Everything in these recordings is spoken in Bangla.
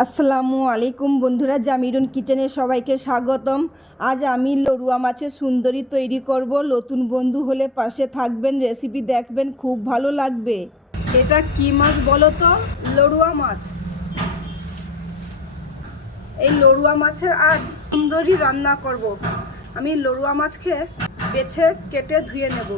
আসসালামু আলাইকুম বন্ধুরা, জামিরুন কিচেনে সবাইকে স্বাগতম। আজ আমি লড়ুয়া মাছের সুন্দরী তৈরি করব। নতুন বন্ধু হলে পাশে থাকবেন, রেসিপি দেখবেন, খুব ভালো লাগবে। এটা কি মাছ বলো তো? লড়ুয়া মাছ। এই লড়ুয়া মাছের আজ সুন্দরী রান্না করব। আমি লড়ুয়া মাছকে বেছে কেটে ধুয়ে নেব।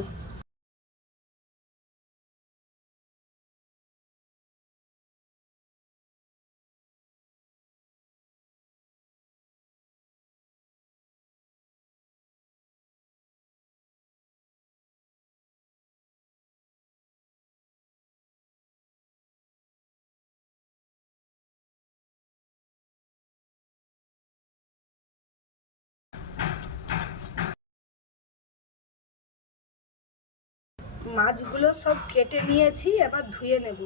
মাছগুলো সব কেটে নিয়েছি, এবার ধুয়ে নেব।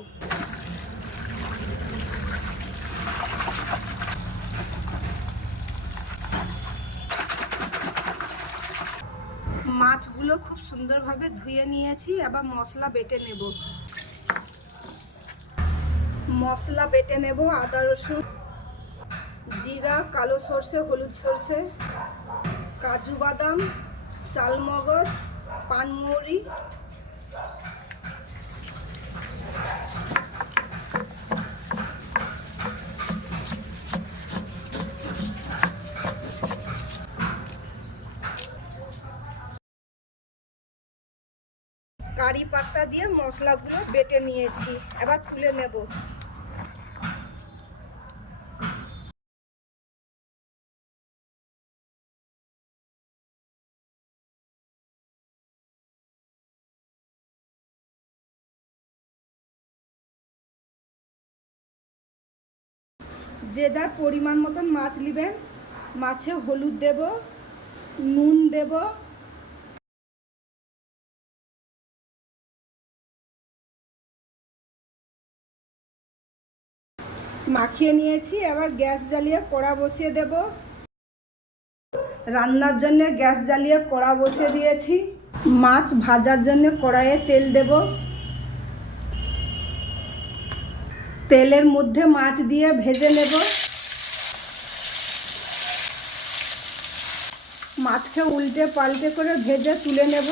মাছগুলো খুব সুন্দরভাবে ধুয়ে নিয়েছি, এবার মশলা বেটে নেব। মশলা বেটে নেব। আদা রসুন, জিরা, কালো সর্ষে, হলুদ সর্ষে, কাজু বাদাম, চালমগজ, পানমৌরি, কারি পাতা দিয়ে মশলাগুলো বেটে নিয়েছি, এবার তুলে নেব। যে যার পরিমাণ মতন মাছ নেবেন। মাছে হলুদ দেব, নুন দেব, মাখিয়ে নিয়েছি। এবার গ্যাস জ্বালিয়ে কড়া বসিয়ে দেব। রান্নার জন্য গ্যাস জ্বালিয়ে কড়া বসিয়ে দিয়েছি। মাছ ভাজার জন্য কড়াইয়ে তেল দেব। তেলের মধ্যে মাছ দিয়ে ভেজে নেব। মাছকে উল্টে পাল্টে করে ভেজে তুলে নেব।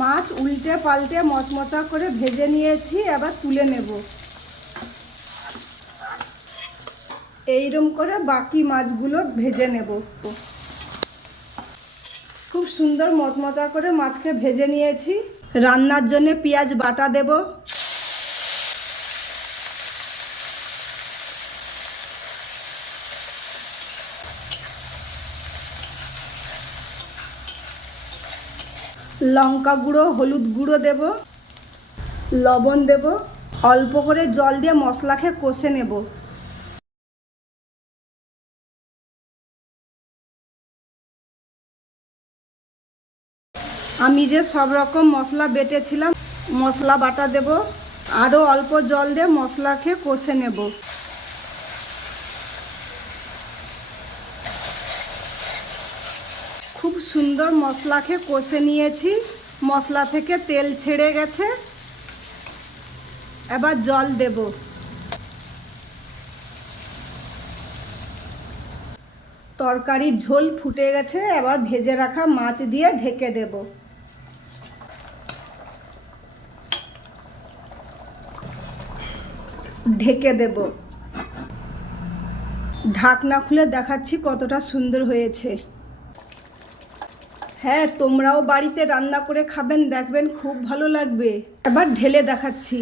মাছ উল্টে পাল্টে মচমচা করে ভেজে নিয়েছি, এবার তুলে নেব। এইরকম করে বাকি মাছগুলো ভেজে নেব। খুব সুন্দর মচমচা করে মাছকে ভেজে নিয়েছি। রান্নার জন্য পেঁয়াজ বাটা দেব। লঙ্কা গুঁড়ো, হলুদ গুঁড়ো দেব, লবণ দেব। অল্প করে জল দিয়ে মশলাকে কষে নেব। আমি যে সব রকম মশলা বেটেছিলাম, মশলা বাটা দেব। আরও অল্প জল দিয়ে মশলাকে কষে নেব। খুব সুন্দর মশলাকে কষে নিয়েছি। মশলা থেকে তেল ছেড়ে গেছে, এবার জল দেব। তরকারির ঝোল ফুটে গেছে, এবার ভেজে রাখা মাছ দিয়ে ঢেকে দেব। ঢেকে দেব। ঢাকনা খুলে দেখাচ্ছি কতটা সুন্দর হয়েছে। হ্যাঁ, তোমরাও বাড়িতে রান্না করে খাবেন, দেখবেন খুব ভালো লাগবে। এবার ঢেলে দেখাচ্ছি।